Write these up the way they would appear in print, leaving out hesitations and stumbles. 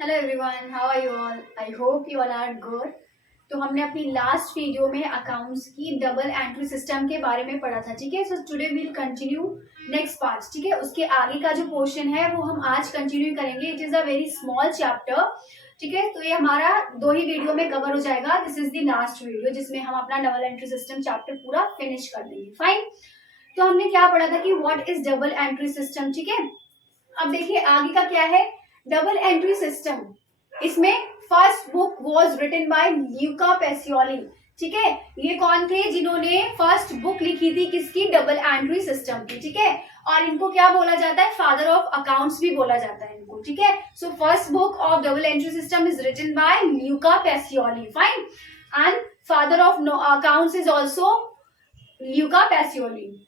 Hello everyone, how are you all? I hope you all are good. तो हमने अपनी last video में accounts की डबल एंट्री सिस्टम के बारे में पढ़ा था, ठीक है। So today will continue next part, ठीक है। उसके आगे का जो पोर्शन है वो हम आज कंटिन्यू करेंगे। It is a very small chapter, ठीक है। तो ये हमारा 2 ही वीडियो में कवर हो जाएगा। This is the last video जिसमें हम अपना डबल एंट्री सिस्टम चैप्टर पूरा फिनिश कर देंगे। फाइन। तो हमने क्या पढ़ा था कि what is double entry system, ठीक है। अब देखिए आगे का क्या है। डबल एंट्री सिस्टम, इसमें first book was written by Luca Pacioli, ठीक है। ये कौन थे जिन्होंने फर्स्ट बुक लिखी थी किसकी? डबल एंट्री सिस्टम की, ठीक है। और इनको क्या बोला जाता है? फादर ऑफ अकाउंट्स भी बोला जाता है इनको, ठीक है। So first book of double entry system is written by Luca Pacioli, fine. And father of accounts is also Luca Pacioli.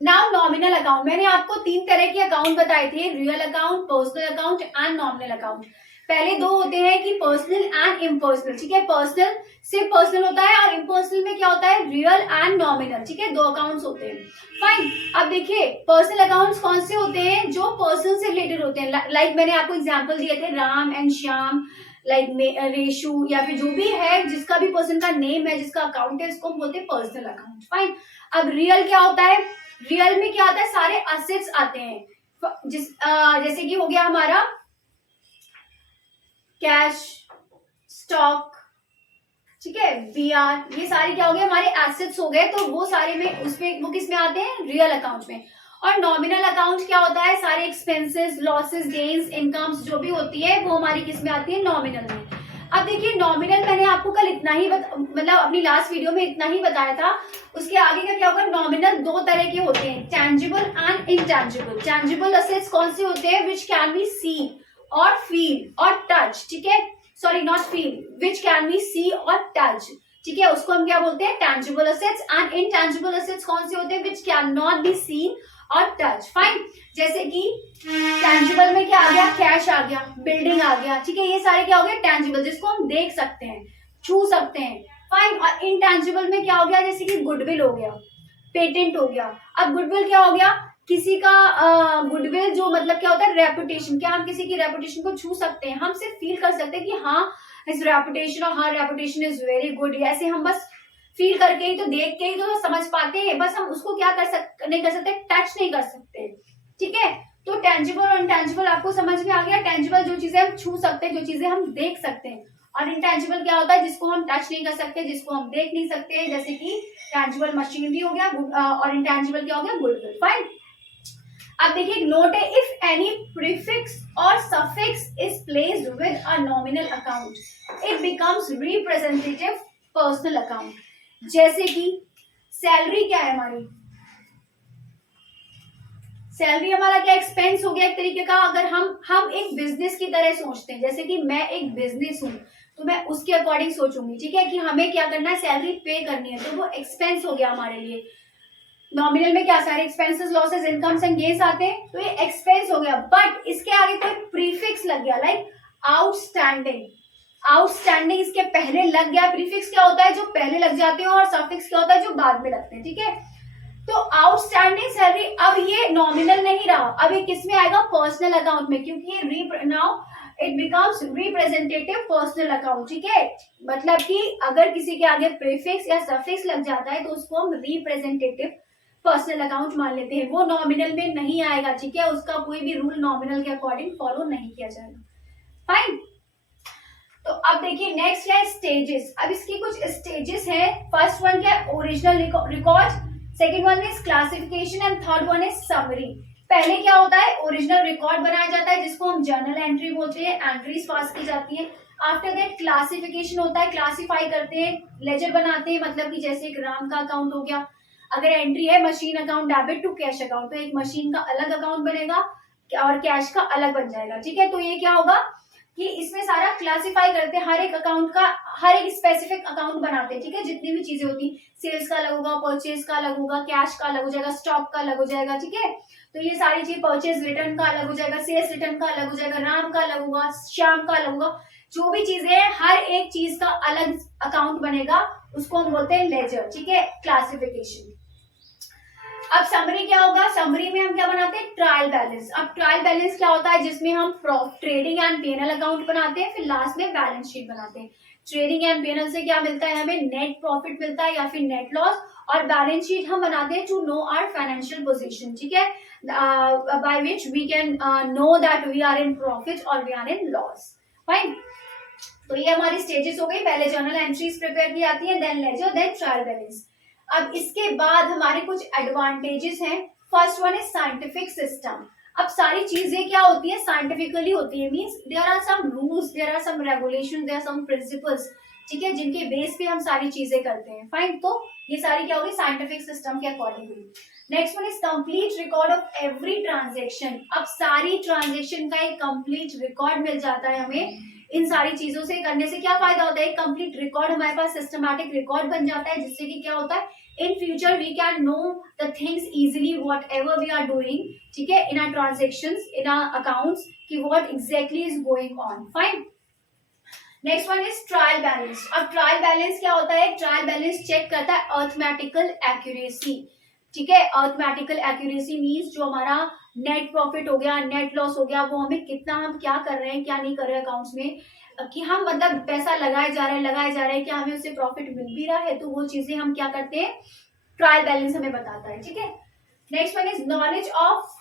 Now nominal account, मैंने आपको 3 तरह के अकाउंट बताए थे, real account, personal account and nominal account. पहले 2 होते हैं कि पर्सनल एंड इम्पर्सनल, ठीक है। पर्सनल सिर्फ पर्सनल होता है और इम्पर्सनल में क्या होता है? रियल एंड नॉमिनल, ठीक है। 2 अकाउंट्स होते हैं, फाइन। अब देखिए पर्सनल अकाउंट्स कौन से होते हैं? जो पर्सन से रिलेटेड होते हैं। लाइक मैंने आपको एग्जाम्पल दिए थे, राम एंड श्याम, लाइक रेशु, या फिर जो भी है जिसका भी पर्सन का नेम है, जिसका अकाउंट है, इसको हम बोलते हैं पर्सनल अकाउंट, फाइन। अब रियल क्या होता है? रियल में क्या आता है? सारे असेट्स आते हैं, जैसे कि हो गया हमारा कैश, स्टॉक, ठीक है, बीआर, ये सारे क्या हो गए? हमारे एसेट्स हो गए। तो वो सारे में उसमें वो किस में आते हैं? रियल अकाउंट में। और नॉमिनल अकाउंट क्या होता है? सारे एक्सपेंसेस, लॉसेस, गेन्स, इनकम्स जो भी होती है वो हमारी किस में आती है? नॉमिनल में। अब देखिए नॉमिनल मैंने आपको कल इतना ही मतलब अपनी लास्ट वीडियो में इतना ही बताया था। उसके आगे का क्या होगा? नॉमिनल 2 तरह के होते हैं, tangible and intangible. Tangible assets कौन से होते हैं? विच कैन बी सीन और फील और टच, ठीक है। Sorry not feel, which can be see और टच, ठीक है। उसको हम क्या बोलते हैं? Tangible assets. And intangible assets कौन से होते हैं? Which can not be seen और टच, फाइन। जैसे कि टेंजिबल में क्या आ गया? कैश आ गया, बिल्डिंग आ गया, ठीक है। ये सारे क्या हो गए? टेंजिबल, जिसको हम देख सकते हैं, छू सकते हैं, फाइन। और इनटेंजिबल में क्या हो गया? जैसे कि गुडविल हो गया, पेटेंट हो गया। अब गुडविल क्या हो गया? किसी का गुडविल जो मतलब क्या होता है? रेपुटेशन। क्या हम किसी की रेपुटेशन को छू सकते हैं? हम सिर्फ फील कर सकते हैं कि हाँ इस रेपुटेशन और हर रेपुटेशन इज वेरी गुड। ऐसे हम बस फील करके ही, तो देख के ही तो समझ पाते हैं, बस हम उसको क्या नहीं कर सकते? टच नहीं कर सकते, ठीक है। तो टेंजिबल और इनटेंजिबल आपको समझ में आ गया। टेंजिबल जो चीजें हम छू सकते हैं, जो चीजें हम देख सकते हैं। और इनटेंजिबल क्या होता है? जिसको हम टच नहीं कर सकते, जिसको हम देख नहीं सकते, जैसे कि टेंजिबल मशीनरी हो गया, और इनटेंजिबल क्या हो गया? Goodwill, fine. अब देखिए नोट है, इफ एनी प्रीफिक्स और suffix is placed with a nominal account it becomes representative personal account. जैसे कि सैलरी क्या है हमारी? सैलरी हमारा क्या? एक्सपेंस हो गया एक तरीके का। अगर हम एक बिजनेस की तरह सोचते हैं, जैसे कि मैं एक बिजनेस हूं, तो मैं उसके अकॉर्डिंग सोचूंगी, ठीक है, कि हमें क्या करना है? सैलरी पे करनी है, तो वो एक्सपेंस हो गया हमारे लिए। नॉमिनल में क्या? सारे expenses, losses, incomes and gains आते हैं, तो ये एक्सपेंस हो गया। बट इसके आगे कोई प्रीफिक्स लग गया, लाइक आउटस्टैंडिंग। आउटस्टैंडिंग इसके पहले लग गया। प्रीफिक्स क्या होता है? जो पहले लग जाते हैं। और सफिक्स क्या होता है? जो बाद में लगते हैं, ठीक है। तो आउटस्टैंडिंग सैलरी, अब ये नॉमिनल नहीं रहा, अब ये किस में आएगा? पर्सनल अकाउंट में, क्योंकि ये now it becomes representative personal account, ठीक है। मतलब कि अगर किसी के आगे प्रीफिक्स या सफिक्स लग जाता है तो उसको हम रिप्रेजेंटेटिव पर्सनल अकाउंट मान लेते हैं। वो नॉमिनल में नहीं आएगा, ठीक है। उसका कोई भी रूल नॉमिनल के अकॉर्डिंग फॉलो नहीं किया जाएगा, फाइन। तो अब देखिए नेक्स्ट है स्टेजेस। अब इसकी कुछ स्टेजेस हैं। फर्स्ट वन क्या है? Original record, second one is classification and third one is summary. पहले क्या होता है? ओरिजिनल रिकॉर्ड बनाया जाता है, जिसको हम जर्नल एंट्री बोलते हैं। एंट्रीज पास की जाती है। आफ्टर दैट क्लासिफिकेशन होता है, क्लासिफाई करते हैं, लेजर बनाते हैं। मतलब कि जैसे एक राम का अकाउंट हो गया, अगर एंट्री है machine account debit to cash account, तो एक मशीन का अलग अकाउंट बनेगा और कैश का अलग बन जाएगा, ठीक है। तो ये क्या होगा कि इसमें सारा क्लासिफाई करते हैं, हर एक अकाउंट का हर एक स्पेसिफिक अकाउंट बनाते हैं, ठीक है। जितनी भी चीजें होती, सेल्स का अलग होगा, परचेज का अलग होगा, कैश का अलग हो जाएगा, स्टॉक का अलग हो जाएगा, ठीक है। तो ये सारी चीज, परचेज रिटर्न का अलग हो जाएगा, सेल्स रिटर्न का अलग हो जाएगा, राम का अलग होगा, श्याम का अलग होगा। जो भी चीजें है, हर एक चीज का अलग अकाउंट बनेगा, उसको हम बोलते हैं लेजर, ठीक है। क्लासिफिकेशन। अब समरी क्या होगा, समरी में हम क्या बनाते हैं, ट्रायल बैलेंस। अब ट्रायल बैलेंस क्या होता है, जिसमें हम ट्रेडिंग एंड पीएनएल अकाउंट बनाते हैं, फिर लास्ट में बैलेंस शीट बनाते हैं। ट्रेडिंग एंड पीएनएल से क्या मिलता है, हमें नेट प्रॉफिट मिलता है या फिर नेट लॉस, और बैलेंस शीट हम बनाते हैं to know our financial position, ठीक है, by which we can know that we are in profit और we are in loss. Fine, तो ये हमारी स्टेजेस हो गई, पहले जर्नल एंट्रीज प्रिपेयर की जाती है, then ledger, then trial balance. अब इसके बाद हमारे कुछ एडवांटेजेस हैं। First one is scientific system. अब सारी चीजें क्या होती है, साइंटिफिकली होती है, means there are some rules, there are some regulation, there are some principles, ठीक है, जिनके बेस पे हम सारी चीजें करते हैं। फाइन, तो ये सारी क्या होगी, साइंटिफिक सिस्टम के accordingly. Next one is complete record of every transaction. अब सारी ट्रांजेक्शन का एक कंप्लीट रिकॉर्ड मिल जाता है हमें। इन सारी चीजों से करने से क्या फायदा होता है, कंप्लीट रिकॉर्ड हमारे पास सिस्टमेटिक रिकॉर्ड बन जाता है, जिससे कि क्या होता है, in future we can know the things easily whatever we are doing, ठीक है, in our transactions, in our accounts, कि what exactly is going on. Fine, next one is trial balance. अब ट्रायल बैलेंस क्या होता है, trial balance check करता है arithmetical accuracy, ठीक है, अर्थमेटिकल एक्यूरेसी मीन्स जो हमारा नेट प्रॉफिट हो गया, नेट लॉस हो गया, वो हमें कितना, हम क्या कर रहे हैं क्या नहीं कर रहे हैं अकाउंट्स में, कि हम मतलब पैसा लगाए जा रहे हैं, क्या हमें उससे प्रॉफिट मिल भी रहा है, तो वो चीजें हम क्या करते हैं, ट्रायल बैलेंस हमें बताता है, ठीक है। Next one is knowledge of,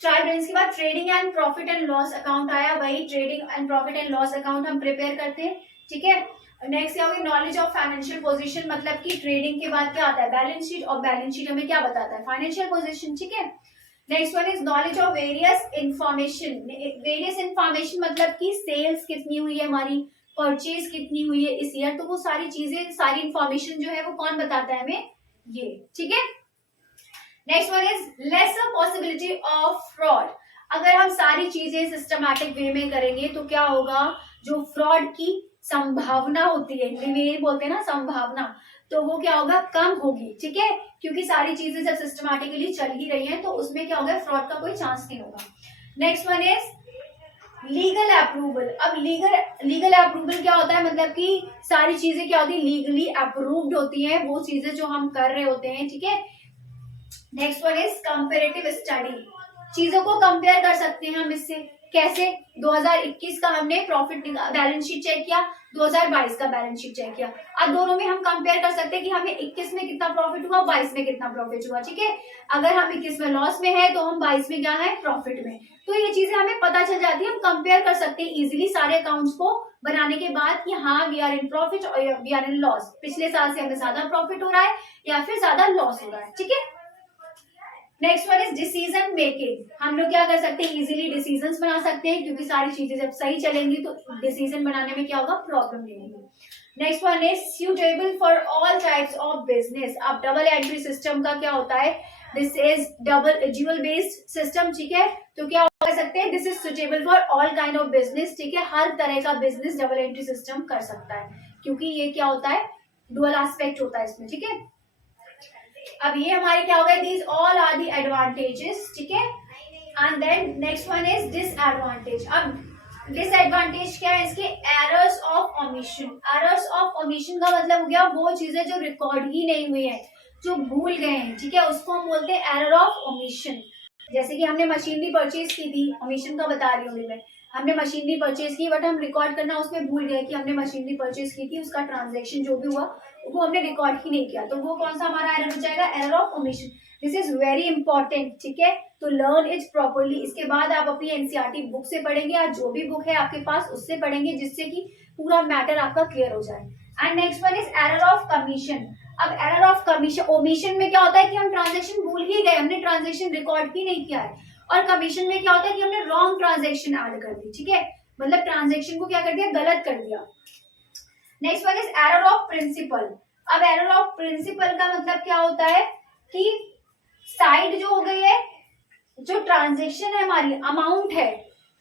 trial balance के बाद trading and profit and loss account आया, वही trading and profit and loss account हम प्रिपेयर करते हैं, ठीक है। नेक्स्ट क्या होगी, नॉलेज ऑफ फाइनेंशियल पोजीशन, मतलब कि ट्रेडिंग के बाद क्या आता है, बैलेंस शीट, और बैलेंस शीट हमें क्या बताता है, फाइनेंशियल पोजीशन, ठीक है। Next one is knowledge of various information. Various information मतलब कि सेल्स कितनी हुई है हमारी, परचेज कितनी हुई है इस ईयर, तो वो सारी चीजें, सारी इंफॉर्मेशन जो है वो कौन बताता है हमें, ये, ठीक है। Next one is lesser possibility of fraud. अगर हम सारी चीजें सिस्टमैटिक वे में करेंगे तो क्या होगा, जो फ्रॉड की संभावना होती है, हिंदी में ये बोलते हैं ना संभावना, तो वो क्या होगा, कम होगी, ठीक है, क्योंकि सारी चीजें जब सिस्टमैटिकली चल ही रही हैं तो उसमें क्या होगा, फ्रॉड का कोई चांस नहीं होगा। Next one is legal approval. अब लीगल अप्रूवल क्या होता है, मतलब कि सारी चीजें क्या होती है, लीगली अप्रूव्ड होती हैं वो चीजें जो हम कर रहे होते हैं, ठीक है। Next one is comparative study. चीजों को कंपेयर कर सकते हैं हम इससे, कैसे, 2021 का हमने प्रॉफिट बैलेंस शीट चेक किया, 2022 का बैलेंस शीट चेक किया, अब दोनों में हम कंपेयर कर सकते हैं कि हमें 21 में कितना प्रॉफिट हुआ, 22 में कितना प्रॉफिट हुआ, ठीक है। अगर हम 21 में लॉस में है तो हम 22 में क्या है, प्रॉफिट में, तो ये चीजें हमें पता चल जाती है, हम कंपेयर कर सकते हैं इजिली सारे अकाउंट्स को बनाने के बाद कि हाँ वी आर इन प्रॉफिट और वी आर इन लॉस, पिछले साल से हमें ज्यादा प्रॉफिट हो रहा है या फिर ज्यादा लॉस हो रहा है, ठीक है। Next one is decision making. हम लोग क्या कर सकते हैं, इजीली डिसीजंस बना सकते हैं, क्योंकि सारी चीजें जब सही चलेंगी तो डिसीजन बनाने में क्या होगा, प्रॉब्लम नहीं होगी। Next one is suitable for all types of business. अब डबल एंट्री सिस्टम का क्या होता है, this is dual based system, ठीक है, तो क्या कर सकते हैं, this is suitable for all kind of business, ठीक है, हर तरह का बिजनेस डबल एंट्री सिस्टम कर सकता है, क्योंकि ये क्या होता है, डुअल एस्पेक्ट होता है इसमें, ठीक है। अब ये हमारे क्या हो गए, these all are the advantages, ठीक है। And then next one is disadvantage. अब डिसएडवांटेज क्या है इसके, errors of omission. Errors of omission का मतलब हो गया वो चीजें जो रिकॉर्ड ही नहीं हुई है, जो भूल गए हैं, ठीक है, उसको हम बोलते हैं एरर ऑफ ओमिशन। जैसे कि हमने मशीनरी परचेज की थी, ओमिशन का बता रही हूँ मैं, हमने मशीनरी परचेज की बट हम रिकॉर्ड करना उसमें भूल गए कि हमने मशीनरी परचेज की थी, उसका ट्रांजैक्शन जो भी हुआ वो हमने रिकॉर्ड ही नहीं किया, तो वो कौन सा हमारा एरर हो जाएगा, error of omission. This is very important, ठीक है, तो लर्न इट प्रॉपरली। इसके बाद आप अपनी एनसीईआरटी बुक से पढ़ेंगे या जो भी बुक है आपके पास उससे पढ़ेंगे, जिससे कि पूरा मैटर आपका क्लियर हो जाए। And next one is error of commission. अब एरर ऑफ कमीशन, ओमिशन में क्या होता है कि हम ट्रांजेक्शन भूल ही गए, हमने ट्रांजेक्शन रिकॉर्ड ही नहीं किया है, और कमीशन में क्या होता है कि हमने रॉन्ग ट्रांजेक्शन ऐड कर दी, ठीक है, मतलब ट्रांजेक्शन को क्या कर दिया, गलत कर दिया। Next one is error of principle. अब एरर ऑफ प्रिंसिपल का मतलब क्या होता है कि साइड जो हो गई है, जो ट्रांजेक्शन है हमारी, अमाउंट है,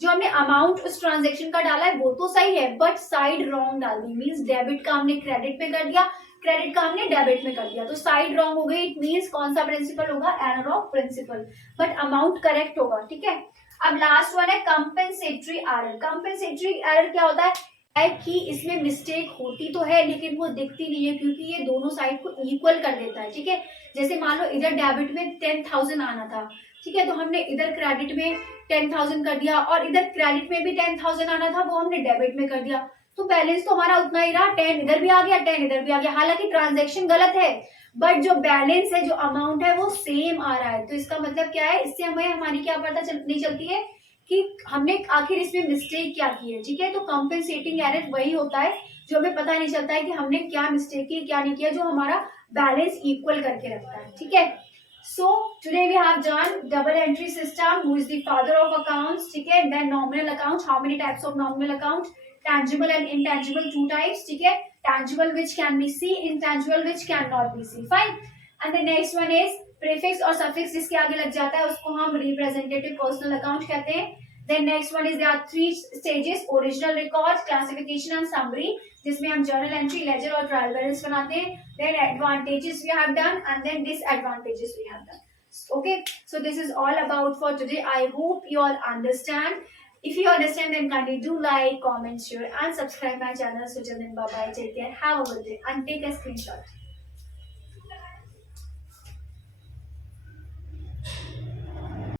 जो हमने अमाउंट उस ट्रांजेक्शन का डाला है वो तो सही है, बट साइड रॉन्ग डाल दी, मीन्स डेबिट का हमने क्रेडिट में कर दिया, क्रेडिट का हमने डेबिट में कर दिया, तो साइड रॉन्ग हो गई। इट मीन्स कौन सा प्रिंसिपल होगा, error of principle, but amount correct होगा, ठीक है। अब लास्ट वन है कंपेंसेटरी एरर। कंपेंसेटरी एरर क्या होता है, है कि इसमें मिस्टेक होती तो है लेकिन वो दिखती नहीं है क्योंकि ये दोनों साइड को इक्वल कर देता है, ठीक है। जैसे मान लो इधर डेबिट में 10,000 आना था, ठीक है, तो हमने इधर क्रेडिट में 10,000 कर दिया और इधर क्रेडिट में भी 10,000 आना था, वो हमने डेबिट में कर दिया, तो बैलेंस तो हमारा उतना ही रहा, 10 इधर भी आ गया 10 इधर भी आ गया, हालांकि ट्रांजेक्शन गलत है बट जो बैलेंस है, जो अमाउंट है वो सेम आ रहा है। तो इसका मतलब क्या है, इससे हमें हमारी क्या पता नहीं चलती है कि हमने आखिर इसमें मिस्टेक क्या की है, ठीक है। तो कंपेंसेटिंग एरर वही होता है जो हमें पता नहीं चलता है कि हमने क्या मिस्टेक की क्या नहीं किया, जो हमारा बैलेंस इक्वल करके रखता है, ठीक है। So today we have done double entry system, who is the father of accounts, ठीक है। Then nominal account, how many types of nominal account, tangible and intangible, 2 types, ठीक है। Tangible which can be seen, intangible which cannot be seen, fine। And the next one is prefix और suffix जिसके आगे लग जाता है उसको हम representative personal account कहते हैं। Then next one is there are 3 stages, original records, classification and summary, जिसमें हम journal entry, ledger और trial balance बनाते हैं। Then advantages we have done and then disadvantages we have done. Okay, so this is all about for today. I hope you all understand. If you understand, then kindly do like, comment, share and subscribe my channel. So till then, bye bye, take care, have a good day and take a screenshot.